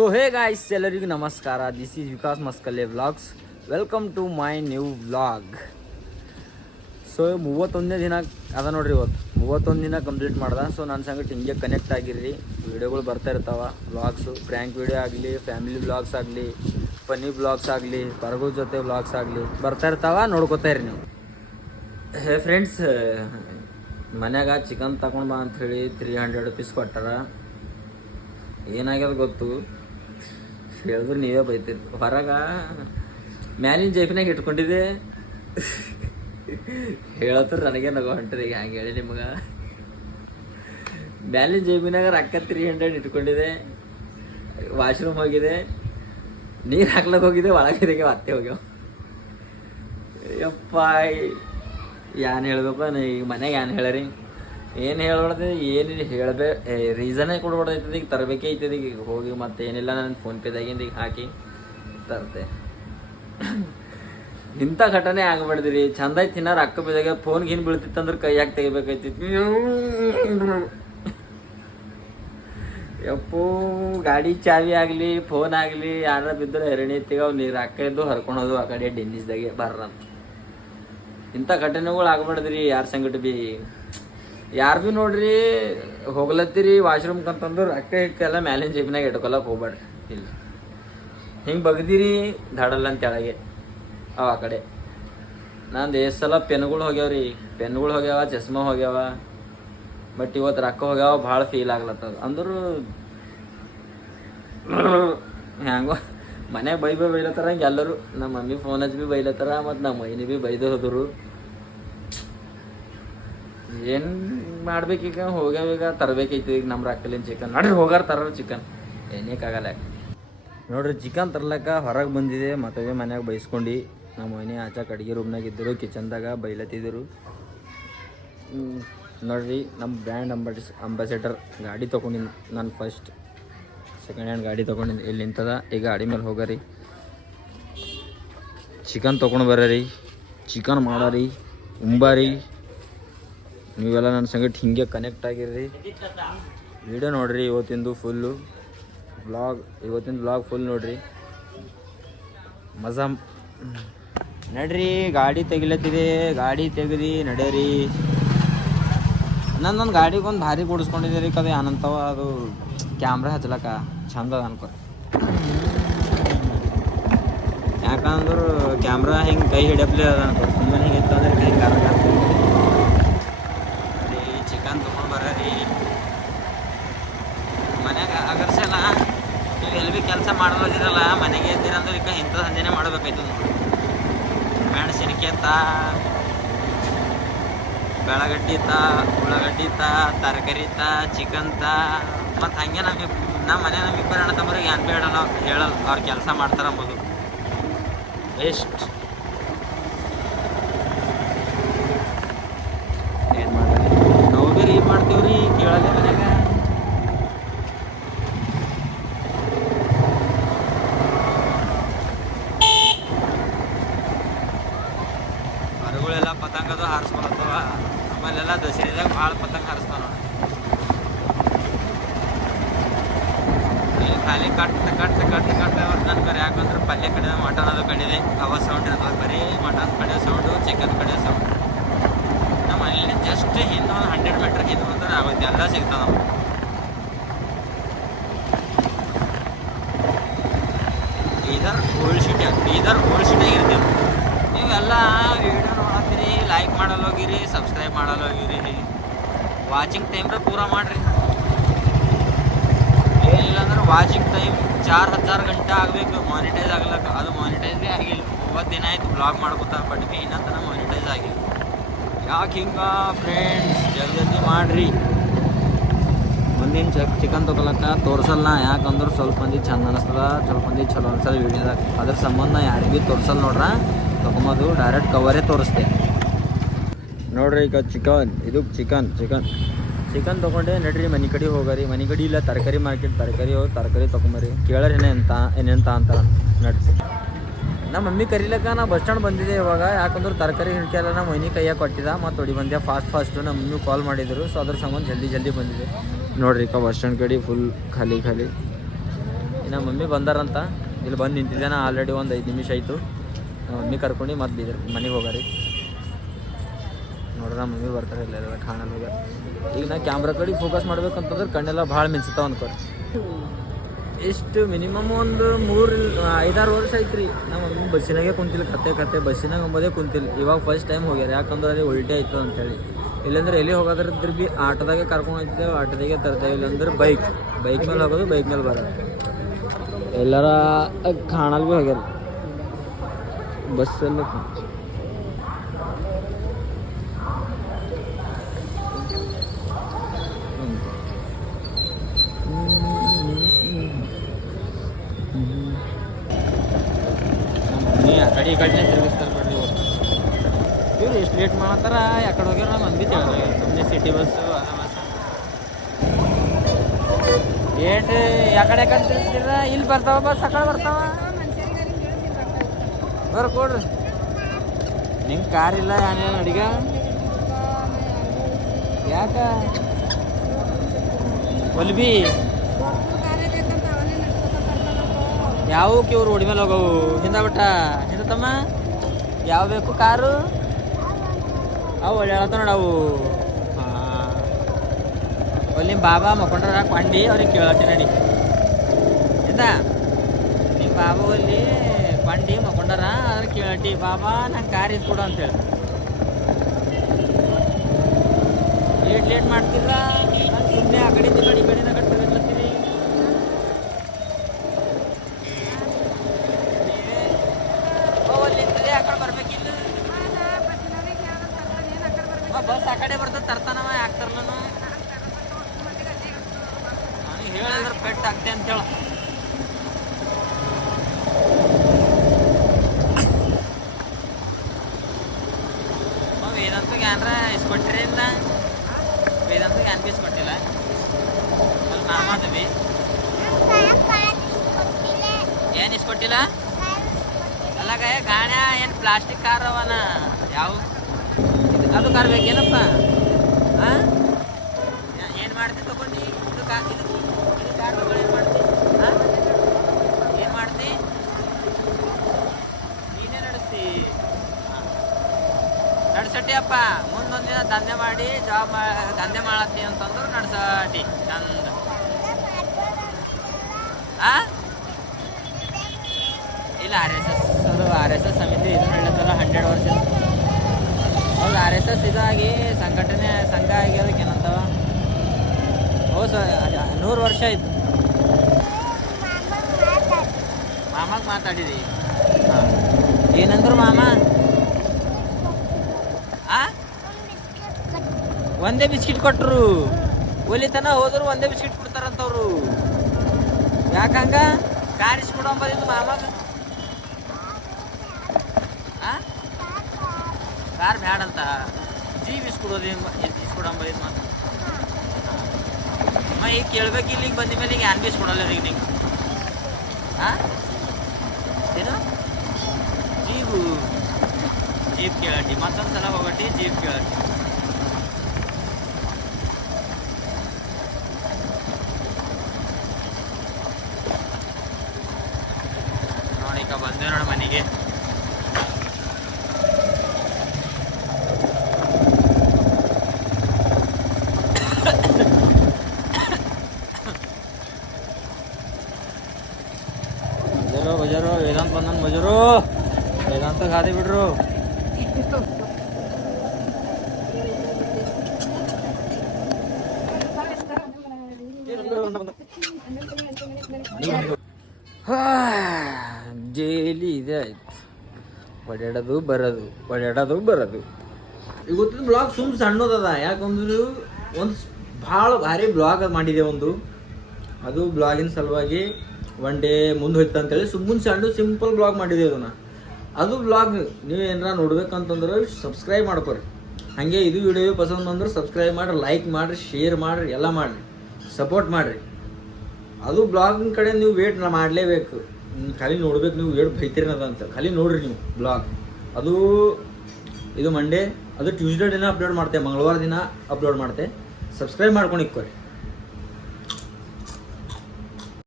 So hey guys, ಎಲ್ಲರಿಗೂ ನಮಸ್ಕಾರ. This is Vikas Maskale vlogs. Welcome to my new vlog. So 31ನೇ ದಿನ ಅದ ನೋಡ್ರಿ. ಇವತ್ತು 31 ದಿನ ಕಂಪ್ಲೀಟ್ ಮಾಡ್ದೆ. ಸೊ ನನ್ನ ಸಂಗಟ ಹಿಂಗೆ ಕನೆಕ್ಟ್ ಆಗಿರ್ರಿ. ವೀಡಿಯೋಗಳು ಬರ್ತಾ ಇರ್ತಾವೆ, ವ್ಲಾಗ್ಸು, ಪ್ರ್ಯಾಂಕ್ ವೀಡಿಯೋ ಆಗಲಿ, ಫ್ಯಾಮಿಲಿ ವ್ಲಾಗ್ಸ್ ಆಗಲಿ, ಫನ್ನಿ ವ್ಲಾಗ್ಸ್ ಆಗಲಿ, ಬರಗಳ ಜೊತೆ ವ್ಲಾಗ್ಸ್ ಆಗಲಿ ಬರ್ತಾ ಇರ್ತಾವೆ, ನೋಡ್ಕೋತಾ ಇರಿ ನೀವು. ಹೇ ಫ್ರೆಂಡ್ಸ್, ಮನ್ಯಾಗ ಚಿಕನ್ ತಗೊಂಡು ಬಾ ಅಂಥೇಳಿ 300 rupees ಕೊಟ್ಟಾರ. ಏನಾಗ್ಯದ ಗೊತ್ತು, ಹೇಳಿದ್ರೆ ನೀವೇ ಬೈತೀರಿ. ಹೊರಗೆ ಮ್ಯಾಲಿನ ಜೇಬಿನಾಗ ಇಟ್ಕೊಂಡಿದ್ದೆ, ಹೇಳತ್ರ ನನಗೆ ನಗೋ ಹೊಂಟ್ರಿ. ಈಗ ಹಂಗೆ ಹೇಳಿ ನಿಮ್ಗೆ, ಮ್ಯಾಲಿನ ಜೇಬಿನಾಗ ರೊಕ್ಕ 300 ಇಟ್ಕೊಂಡಿದೆ. ವಾಶ್ರೂಮ್ ಹೋಗಿದೆ, ನೀರು ಹಾಕ್ಲಕ್ಕೆ ಹೋಗಿದೆ, ಒಳಗಿದಾಗೆ ಮತ್ತೆ ಹೋಗ್ಯಾವ. ಯಪ್ಪ, ಏನ್ ಹೇಳ್ಬೇಕ ಈಗ ಮನೆಗೆ ಏನ್ ಹೇಳರಿ, ಏನು ಹೇಳ್ಬಾರ್ದು, ಏನು ರೀಸನೇ ಕೊಡ್ಬಾರ್ದೈತದ. ಈಗ ತರಬೇಕೇ ಐತದ. ಈಗ ಹೋಗಿ ಮತ್ತೆ ಏನಿಲ್ಲ, ನನ್ನ ಫೋನ್ಪೇದಾಗಿಂದ ಈಗ ಹಾಕಿ ತರ್ತೆ. ಇಂಥ ಘಟನೆ ಆಗ್ಬಾರ್ದ್ರಿ. ಚಂದ ತಿನ್ನ ರೊಕ್ಕ ಬಿದ್ದಾಗ ಫೋನ್ಗೆ ಹಿಂಗೆ ಬೀಳ್ತಿತ್ತಂದ್ರೆ ಕೈಯಾಗಿ ತೆಗಿಬೇಕಾಯ್ತಿತ್ತು. ಯಪ್ಪೋ, ಗಾಡಿ ಚಾವಿ ಆಗಲಿ, ಫೋನ್ ಆಗಲಿ, ಯಾರ ಬಿದ್ದರೆ ಎರಣಿ ಎತ್ತಿಗೆ ಅವು ನೀರು ರೊಕ್ಕ ಇದ್ದು ಹರ್ಕೊಳೋದು ಆ ಕಡೆ ಡೆನ್ನಿಸ್ದಾಗೆ ಬರ್ರಂತ. ಇಂಥ ಘಟನೆಗಳು ಆಗ್ಬಾರ್ದ್ರಿ ಯಾರ ಸಂಗಟ ಬಿ. ಯಾರು ಭೀ ನೋಡ್ರಿ ಹೋಗ್ಲತ್ತೀರಿ ವಾಶ್ರೂಮ್ಗೆ ಅಂತಂದ್ರೆ ರೊಕ್ಕ ಇಟ್ಕೆಲ್ಲ ಮ್ಯಾಲಿನ ಜೇಬಿನಾಗ ಇಟ್ಕೊಳಕ್ಕೆ ಹೋಗ್ಬೇಡ್ರಿ. ಇಲ್ಲ ಹಿಂಗೆ ಬಗ್ದಿರಿ ಧಾಡಲ್ಲ ಅಂತ ಕೆಳಗೆ ಅವ ಆ ಕಡೆ. ನಂದು ಎಷ್ಟು ಸಲ ಪೆನ್ಗಳು ಹೋಗ್ಯಾವ್ರಿ, ಪೆನ್ಗಳು ಹೋಗ್ಯಾವ, ಚಸ್ಮಾ ಹೋಗ್ಯಾವ. ಬಟ್ ಇವತ್ತು ರೊಕ್ಕ ಹೋಗ್ಯಾವ, ಭಾಳ ಫೀಲ್ ಆಗ್ಲತ್ತದ. ಅಂದರೂ ಹ್ಯಾಂಗೋ ಮನ್ಯಾಗ ಬೈಲತ್ತಾರ. ಹಂಗೆ ಎಲ್ಲರೂ ನಮ್ಮ ಮಮ್ಮಿ ಫೋನ್ ಹಚ್ಚಿ ಭೀ ಬೈಲತ್ತಾರ, ಮತ್ತು ನಮ್ಮ ಮೈನಿ ಭೀ ಬೈದು ಹೋದರು. ಏನು ಮಾಡ್ಬೇಕೀಗ, ಹೋಗ್ಯಾವೀಗ ತರಬೇಕೈತಿ. ಈಗ ನಮ್ಮ ರೊಕ್ಕಲಿನ ಚಿಕನ್ ನೋಡ್ರಿ, ಹೋಗಾರ ತರೋರು ಚಿಕನ್ ಏನಕ್ಕಾಗಲ್ಲ. ನೋಡ್ರಿ, ಚಿಕನ್ ತರ್ಲಕ್ಕ ಹೊರಗೆ ಬಂದಿದೆ. ಮತ್ತವೇ ಮನ್ಯಾಗ ಬೈಸ್ಕೊಂಡು ನಮ್ಮ ಮನೆ ಆಚಾಕ ಅಡುಗೆ ರೂಮ್ನಾಗ ಇದ್ದರು, ಕಿಚನ್ದಾಗ ಬೈಲತ್ತಿದ್ದರು. ನೋಡ್ರಿ, ನಮ್ಮ ಬ್ರ್ಯಾಂಡ್ ಅಂಬಾಸಿಡರ್ ಗಾಡಿ ತೊಗೊಂಡಿನಿ ನಾನು. ಫಸ್ಟ್ ಸೆಕೆಂಡ್ ಹ್ಯಾಂಡ್ ಗಾಡಿ ತೊಗೊಂಡಿನಿ. ಇಲ್ಲಿ ನಿಂತದ. ಈ ಗಾಡಿ ಮೇಲೆ ಹೋಗರಿ, ಚಿಕನ್ ತೊಗೊಂಡು ಬರ್ರಿ, ಚಿಕನ್ ಮಾಡರಿ, ಉಂಬಾರಿ. ನೀವೆಲ್ಲ ನನ್ನ ಸಂಗಟ ಹಿಂಗೆ ಕನೆಕ್ಟ್ ಆಗಿರ್ರಿ. ವಿಡಿಯೋ ನೋಡ್ರಿ, ಇವತ್ತಿಂದು ಫುಲ್ಲು ಇವತ್ತಿನ ವ್ಲಾಗ್ ಫುಲ್ ನೋಡ್ರಿ, ಮಜಾ ನಡ್ರಿ. ಗಾಡಿ ತೆಗಿಲತ್ತಿದೆ, ಗಾಡಿ ತೆಗ್ದು ನಡ್ಯರಿ. ನಂದೊಂದು ಗಾಡಿಗೊಂದು ಭಾರಿ ಕೂಡಿಸ್ಕೊಂಡಿದ್ದೀರಿ. ಕದೆ ಏನಂತವ ಅದು ಕ್ಯಾಮ್ರಾ ಹಚ್ಲಕ್ಕ ಚಂದ ಅದ ಅನ್ಕೊ. ಯಾಕಂದ್ರೆ ಕ್ಯಾಮ್ರಾ ಹಿಂಗೆ ಕೈ ಹಿಡಿಯಪ್ಲೆ ಅದ ಅನ್ಕೊ. ಸುಮ್ಮನೆ ಹಿಂಗೆ ಇತ್ತಂದ್ರೆ ಕೈ ಕಾರಕ. ಚಿಕನ್ ತೊಗೊಂಡು ಬರ್ರಿ. ಮನ್ಯಾಗ ಅಗರ್ಸಲ್ಲ, ನೀವು ಎಲ್ಲಿ ಭೀ ಕೆಲಸ ಮಾಡೋದಿರಲ್ಲ, ಮನೆಗೆ ಇದ್ದೀರಂದ್ರೆ ಈಗ ಇಂಥ ಸಂಜೆನೇ ಮಾಡಬೇಕಾಯ್ತು ನೋಡಿ. ಮೆಣಸಿನಕಾಯಿ ಅಂತ, ಬೆಳಗಡ್ಡಿ ತ, ಉಳ್ಳಾಗಡ್ಡಿ ತ, ತರಕಾರಿ ತ, ಚಿಕನ್ ತ. ಮತ್ತು ಹಂಗೆ ನಮ್ಮ ಮನೆ ನಮ್ಮಿಬ್ಬರು ಅಣ್ಣ ತಮ್ಮರಿಗೆ ಏನು ಭೀ ಹೇಳಲ್ಲ ಅವ್ರು ಕೆಲಸ ಮಾಡ್ತಾರೆ ಅಂಬೋದು. ಎಷ್ಟು ಏನು ಮಾಡೋದು, ನಾವು ಭೀ ರೀ ಮಾಡ್ತೀವಿ ರೀ, ಕೇಳಲ್ಲ ಮನ್ಯಾಗ. ಹೊರಗಳೆಲ್ಲ ಪತಂಗದು ಹಾರಿಸ್ಕೊಳತ್ತವ. ಆಮೇಲೆಲ್ಲ ದಸರಿದಾಗ ಭಾಳ ಪತಂಗ ಹಾರಿಸ್ತಾವ ನೋಡಿ. ಇಲ್ಲಿ ಖಾಲಿ ಕಟ್ ನನ್ಗೆ ಯಾಕಂದ್ರೆ ಪಲ್ಯ ಕಡೆ ಮಟನ್ ಅದು ಕಡಿದೆ ಅವ ಸೌಂಡ್ ಇರ್ತದೆ. ಬರೀ ಮಟನ್ ಕಡೆ ಸೌಂಡು, ಚಿಕನ್ ಕಡೆ ಸೌಂಡ್. ನಮ್ಮ ಅಲ್ಲಿ ಜಸ್ಟ್ ಹಿಂದೆ ಒಂದು 100 ಮೀಟ್ರ್ ಹಿಂದೆ ಬಂದ್ರೆ ಆಗುತ್ತೆ, ಎಲ್ಲ ಸಿಗ್ತಾವೆ ನಮ್ಗೆ. ಬೀದರ್ ಓಲ್ಡ್ ಸಿಟಿಯಾಗ ಇರ್ತೀವಿ. ನೀವೆಲ್ಲ ವಿಡಿಯೋ ನೋಡತ್ತೀರಿ, ಲೈಕ್ ಮಾಡಲ್ಲ ಹೋಗಿರಿ, ಸಬ್ಸ್ಕ್ರೈಬ್ ಮಾಡಲ್ಲ ಹೋಗಿರಿ. ವಾಚಿಂಗ್ ಟೈಮ್ರೆ ಪೂರ ಮಾಡಿರಿ. ಏನಿಲ್ಲ ಅಂದ್ರೆ ವಾಚಿಂಗ್ ಟೈಮ್ 4000 ಗಂಟೆ ಆಗಬೇಕು ಮಾನಿಟೈಸ್ ಆಗ್ಲಕ್ಕ. ಅದು ಮಾನಿಟೈಸ್ ಭೀ ಆಗಿಲ್ಲ. 30 ದಿನ ಆಯ್ತು ಬ್ಲಾಗ್ ಮಾಡ್ಕೊತಾ, ಬಟ್ ಭೀ ಇನ್ನೂ ತನಕ ಮಾನಿಟೈಸ್ ಆಗಿಲ್ಲ. ಯಾಕೆ ಹಿಂಗೆ ಫ್ರೆಂಡ್ಸ್, ಜಲ್ದಿ ಮಾಡಿರಿ. ಮುಂದಿನ ಚಿಕನ್ ತೊಗೊಳಕ್ಕ ತೋರಿಸಲ್ಲ. ಯಾಕಂದ್ರೆ ಸ್ವಲ್ಪ ಮಂದಿ ಚಂದ ಅನ್ನಿಸ್ತದ, ಸ್ವಲ್ಪ ಮಂದಿ ಚಲೋ ಅನ್ಸಲ್ಲ ವೀಡಿಯೋದಾಗ. ಅದ್ರ ಸಂಬಂಧ ಯಾರಿಗೂ ಭೀ ತೋರಿಸಲ್ಲ ನೋಡ್ರ. ತೊಗೊಂಬೋದು ಡೈರೆಕ್ಟ್ ಕವರೇ ತೋರಿಸ್ತೆ ನೋಡ್ರಿ. ಈಗ ಇದು ಚಿಕನ್ ತೊಗೊಂಡೆ ನಡ್ರಿ. ಮನೆ ಕಡೆ ಹೋಗರಿ. ಮನೆ ಕಡೆ ಇಲ್ಲ ತರಕಾರಿ ಮಾರ್ಕೆಟ್, ತರಕಾರಿ ಹೋಗಿ ತರಕಾರಿ ತೊಗೊಂಬರಿ. ಕೇಳರಿ ಏನೆಂತ ಅಂತಾರ ನಡ್ಸಿ. ನಮ್ಮ ಮಮ್ಮಿ ಕರಿಲಕ್ಕ ನಾ ಬಸ್ ಸ್ಟ್ಯಾಂಡ್ ಬಂದಿದ್ದೆ ಇವಾಗ. ಯಾಕಂದ್ರೆ ತರಕಾರಿ ಹಿಡ್ಕೆಲ್ಲ ನಮ್ಮ ಮನೆ ಕೈಯಾಗ ಕೊಟ್ಟಿದ್ದ. ಮತ್ತು ಹೊಡಿ ಬಂದೆ ಫಾಸ್ಟು. ನಮ್ಮ ಮಮ್ಮಿ ಕಾಲ್ ಮಾಡಿದ್ರು. ಸೊ ಅದ್ರ ಸಂಬಂಧ ಜಲ್ದಿ ಬಂದಿದೆ ನೋಡ್ರಿ. ಬಸ್ ಸ್ಟ್ಯಾಂಡ್ ಕಡೆ ಫುಲ್ ಖಾಲಿ. ನಮ್ಮ ಮಮ್ಮಿ ಬಂದಾರಂತ ಇಲ್ಲಿ ಬಂದು ನಿಂತಿದ್ದೆ. ನಾ ಆಲ್ರೆಡಿ ಒಂದು 5 ನಿಮಿಷ ಆಯಿತು. ನಮ್ಮ ಮಮ್ಮಿ ಕರ್ಕೊಂಡು ಮತ್ತೆ ಬೀದರ್ ಮನೆಗೆ ಹೋಗಾರಿ. ನೋಡ್ರಿ ನಮ್ಮ ಮಮ್ಮಿ ಬರ್ತಾರೆ ಇಲ್ಲ ಕಾಣಲ್ಲ. ಈಗ ನಾ ಕ್ಯಾಮ್ರಾ ಕಡೆ ಫೋಕಸ್ ಮಾಡ್ಬೇಕಂತಂದ್ರೆ ಕಣ್ಣೆಲ್ಲ ಭಾಳ ಮಿನ್ಸ್ತಾವ ಅನ್ಕೋರಿ. ಎಷ್ಟು ಮಿನಿಮಮ್ ಒಂದು 3-5-6 ವರ್ಷ ಐತ್ರಿ ರೀ ನಮ್ಮ ಮಮ್ಮಿ ಬಸ್ಸಿನಾಗೆ ಕುಂತಿಲ್ಲ. ಕತೆ ಬಸ್ಸಿನಾಗ ಅಂಬೋದೇ ಕುಂತಿಲ್ಲ. ಇವಾಗ ಫಸ್ಟ್ ಟೈಮ್ ಹೋಗ್ಯಾರ. ಯಾಕಂದ್ರೆ ಅದೇ ಉಲ್ಟೆ ಆಯ್ತು ಅಂತೇಳಿ. ಇಲ್ಲಾಂದ್ರೆ ಎಲ್ಲಿ ಹೋಗೋದ್ರಿದ್ರೆ ಭೀ ಆಟೋದಾಗೆ ಕರ್ಕೊಂಡು ಹೋಗ್ತೇವೆ, ಆಟೋದಾಗೆ ತರ್ತೇವೆ. ಇಲ್ಲಾಂದ್ರೆ ಬೈಕ್ ಮೇಲೆ ಹೋಗೋದು, ಬೈಕ್ ಮೇಲೆ ಬರೋದು. ಎಲ್ಲರ ಕಾಣಲ್ ಭೀ ಹೋಗ್ಯಾರ ಬಸ್ಸಲ್ಲಿ. ಆ ಕಡೆ ಈ ಕಡೆ ತಿರುಗಿಸ್ತಾರೆ ಬಿಡ್ರಿ ಇವ್ರು. ಎಷ್ಟು ಲೇಟ್ ಮಾಡತ್ತಾರ, ಯಾಕಡೆ ಹೋಗ್ಯಾರ ನಮ್ಮ ಮಂದಿ ತಿಳಿದ. ಸುಮ್ಮನೆ ಸಿಟಿ ಬಸ್ಸು ಅದ ಬಸ್ ಏಟ್ ಯಾಕಡೆ ತಿರುಗಿಸ್ತೀರ. ಇಲ್ಲಿ ಬರ್ತಾವ ಬಸ್, ಆ ಕಡೆ ಬರ್ತಾವ. ಕೊಡ್ರಿ ನಿಂಗೆ ಕಾರ್ ಇಲ್ಲ ಏನೇನು ಅಡಿಗ ಯಾಕ ಒಲ್ಬಿ ಯಾವಕ್ಕೆ ಇವ್ರು ರೋಡ್ ಮೇಲೆ ಹೋಗವು ಹಿಂದ ಬಿಟ್ಟ ಹಿಂದ ತಮ್ಮ ಯಾವ ಬೇಕು ಕಾರು ಅವು ಒಳ್ಳೆ ಹೇಳ್ತಾವ ನೋಡವು. ಹಾಂ ಅಲ್ಲಿ ನಿಮ್ಮ ಬಾಬಾ ಮಕ್ಕೊಂಡ್ರ ಕೊಂಡಿ ಅವ್ರಿಗೆ ಕೇಳತ್ತೆ ನಡಿ ಹಿಂದ ನಿಮ್ಮ ಬಾಬಾ ಅಲ್ಲಿ ಕೊಂಡಿ ಮಕ್ಕೊಂಡಾರ ಅದ್ರ ಕೇಳಟ್ಟಿ ಬಾಬಾ ನಂಗೆ ಕಾರ್ ಇಸ್ಕೊಡು ಅಂತೇಳಿ. ಲೇಟ್ ಮಾಡ್ತಿಲ್ಲ ನಾನು ಸುಮ್ಮನೆ ಆ ಕಡೆ ಈ ಕಡೆಯಿಂದ ಕಡೆ ತಿರುಗತ್ತೀನಿ. ಅಲ್ಲಿಂದಲೇ ಆ ಕಡೆ ಬರ್ಬೇಕಿಲ್ಲ. ಬಸ್ ಆ ಕಡೆ ಬರ್ತದೆ ತರ್ತಾನವ. ಯಾಕೆ ತರ್ಲನು ನನಗೆ ಹೇಳಿದ್ರೆ ಪೆಟ್ಟು ಆಗ್ತೆ ಅಂತೇಳ. ವೇದಾಂತಗೆ ಏನಾರ ಇಸ್ಕೊಟ್ಟಿರಿ ಇಲ್ಲ. ವೇದಾಂತಗೆ ಏನ್ ಬಿ ಇಸ್ಕೊಟ್ಟಿಲ್ಲ. ಅಲ್ಲಿ ಮಾಮಾದವಿ ಏನು ಇಸ್ಕೊಟ್ಟಿಲ್ಲ. ಅಲ್ಲಾಗ ಗಾಣ ಏನು ಪ್ಲಾಸ್ಟಿಕ್ ಕಾರ್ ಅವನ ಯಾವ ಅದು ಕಾರ್ ಬೇಕೇನಪ್ಪ. ಹಾಂ ಏನು ಮಾಡ್ತಿ ತಗೊಂಡು ಇದು ಕಾರ್ ತಗೊಂಡು ಏನು ಮಾಡ್ತಿ. ಹಾಂ ಏನು ಮಾಡ್ತಿ ನೀನೇ ನಡೆಸ್ತಿ. ನಡ್ಸಟ್ಟಿ ಅಪ್ಪ ಮುಂದೊಂದಿನ ದಂಧೆ ಮಾಡಿ ದಂಧೆ ಮಾಡತ್ತಿ ಅಂತಂದ್ರೆ ನಡ್ಸಟಿ ಚಂದ. ಆ ಇಲ್ಲ RSS ಸಮಿತಿ ಇದು ಹೇಳತ್ತಲ್ಲ 100 ವರ್ಷ. ಹೌದು RSS ಇದಾಗಿ ಸಂಘಟನೆ ಸಂಘ ಆಗ್ಯೋದಕ್ಕೆ ಏನಂತವ. ಹೌದು 100 ವರ್ಷ ಆಯ್ತು. ಮಾಮಾಗ ಮಾತಾಡಿರಿ. ಹಾಂ ಏನಂದ್ರು ಮಾಮ. ಒಂದೇ ಬಿಸ್ಕಿಟ್ ಕೊಟ್ಟರು. ಒಲಿತನ ಹೋದ್ರು ಒಂದೇ ಬಿಸ್ಕಿಟ್ ಕೊಡ್ತಾರಂತವ್ರು. ಯಾಕಂಗ ಕಾರಿಸ್ಕೊಡಂಬದಿದ್ದು ಮಾಮಾಗ. ಕಾರ್ ಬ್ಯಾಡಂತ ಜೀವ್ ಇಸ್ಕೊಡೋದು ಇಸ್ಕೊಡಂಬದಿದ್ದು ಮಾತು. ಈಗ ಕೇಳ್ಬೇಕು. ಇಲ್ಲಿಗೆ ಬಂದ ಮೇಲೆ ಈಗ ಏನ್ ಬಿ ಇಸ್ಕೊಡಲ್ಲ ಈಗ ನಿಂಗೆ. ಏನು ಜೀಪ್ ಕೇಳಟ್ಟಿ. ಮತ್ತೊಂದು ಸಲ ಹೋಗಟ್ಟಿ ಜೀಪ್ ಕೇಳಟ್ಟಿ. ನೋಡಿ ಈಗ ಬಂದೆ ನೋಡಿ ಮನೆಗೆ. ಬಜಾರು ವೇದಾಂತ ಬಂದನ್ ಬಜಾರು. ವೇದಾಂತ ಗಾದಿ ಬಿಡ್ರು. ಡೈಲಿ ಇದೆ ಆಯ್ತು. ಓಡಾಡೋದು ಬರೋದು. ಈಗ ಗೊತ್ತಿದ್ದು ಬ್ಲಾಗ್ ಸುಮ್ ಸಣ್ಣದದ. ಯಾಕಂದ್ರೆ ಒಂದು ಭಾಳ ಭಾರಿ ಬ್ಲಾಗ್ ಮಾಡಿದೆ ಒಂದು. ಅದು ಬ್ಲಾಗಿನ ಸಲುವಾಗಿ ಒನ್ ಡೇ ಮುಂದೆ ಹೋಯ್ತು ಅಂತೇಳಿ ಸುಮ್ಮನೆ ಸಣ್ಣ ಸಿಂಪಲ್ ಬ್ಲಾಗ್ ಮಾಡಿದೆ ಅದನ್ನು. ಅದು ಬ್ಲಾಗ್ ನೀವು ಏನಾರ ನೋಡ್ಬೇಕಂತಂದ್ರೆ ಸಬ್ಸ್ಕ್ರೈಬ್ ಮಾಡ್ಕೊರಿ. ಹಾಗೆ ಇದು ವಿಡಿಯೋ ಪಸಂದ್ ಬಂದ್ರೆ ಸಬ್ಸ್ಕ್ರೈಬ್ ಮಾಡಿರಿ, ಲೈಕ್ ಮಾಡಿರಿ, ಶೇರ್ ಮಾಡಿರಿ, ಎಲ್ಲ ಮಾಡಿರಿ, ಸಪೋರ್ಟ್ ಮಾಡಿರಿ. ಅದು ಬ್ಲಾಗಿನ ಕಡೆ ನೀವು ವೇಟ್ ಮಾಡಲೇಬೇಕು. ಖಾಲಿ ನೋಡ್ಬೇಕು. ನೀವು ವೇಟ್ ಬೈತಿರನದ ಅಂತ ಖಾಲಿ ನೋಡ್ರಿ ನೀವು ಬ್ಲಾಗ್. ಅದು ಇದು ಮಂಡೇ, ಅದು ಟ್ಯೂಸ್ಡೇ ದಿನ ಅಪ್ಲೋಡ್ ಮಾಡ್ತೆ, ಮಂಗಳವಾರ ದಿನ ಅಪ್ಲೋಡ್ ಮಾಡ್ತೆ. ಸಬ್ಸ್ಕ್ರೈಬ್ ಮಾಡ್ಕೊಂಡು ಇಕ್ಕೋರಿ.